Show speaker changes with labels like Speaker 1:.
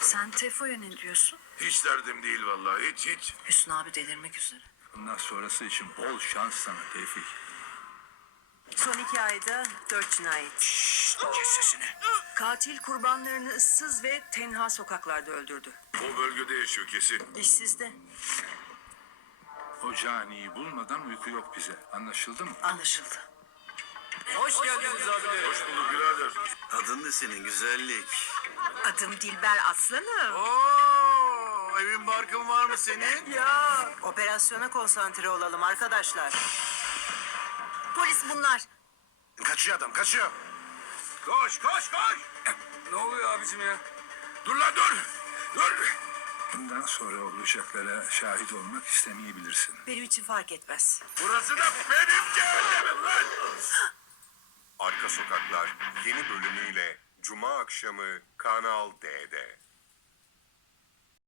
Speaker 1: Sen Tefo'ya ne diyorsun?
Speaker 2: Hiç derdim değil vallahi, hiç.
Speaker 1: Hüsnü abi delirmek üzere.
Speaker 3: Bundan sonrası için bol şans sana Tevfik.
Speaker 4: Son 2 ayda 4 cinayet.
Speaker 3: Kes sesini.
Speaker 4: Katil kurbanlarını ıssız ve tenha sokaklarda öldürdü.
Speaker 2: O bölgede yaşıyor kesin.
Speaker 4: İş sizde.
Speaker 3: O caniyi bulmadan uyku yok bize. Anlaşıldı mı?
Speaker 4: Anlaşıldı.
Speaker 5: Hoş geldiniz abiler.
Speaker 2: Hoş bulduk birader.
Speaker 6: Adın ne senin güzellik?
Speaker 4: Adım Dilber Aslanım.
Speaker 6: Oo, evin barkın var mı senin?
Speaker 4: Ya. Operasyona konsantre olalım arkadaşlar. Polis bunlar.
Speaker 6: Kaçıyor adam, kaçıyor.
Speaker 2: Koş, koş, koş.
Speaker 5: Ne oluyor abicim ya?
Speaker 2: Dur lan dur. Dur.
Speaker 3: Bundan sonra olacaklara şahit olmak istemeyebilirsin.
Speaker 4: Benim için fark etmez.
Speaker 2: Burası da benim cehennemim lan.
Speaker 7: Arka Sokaklar yeni bölümüyle Cuma akşamı Kanal D'de.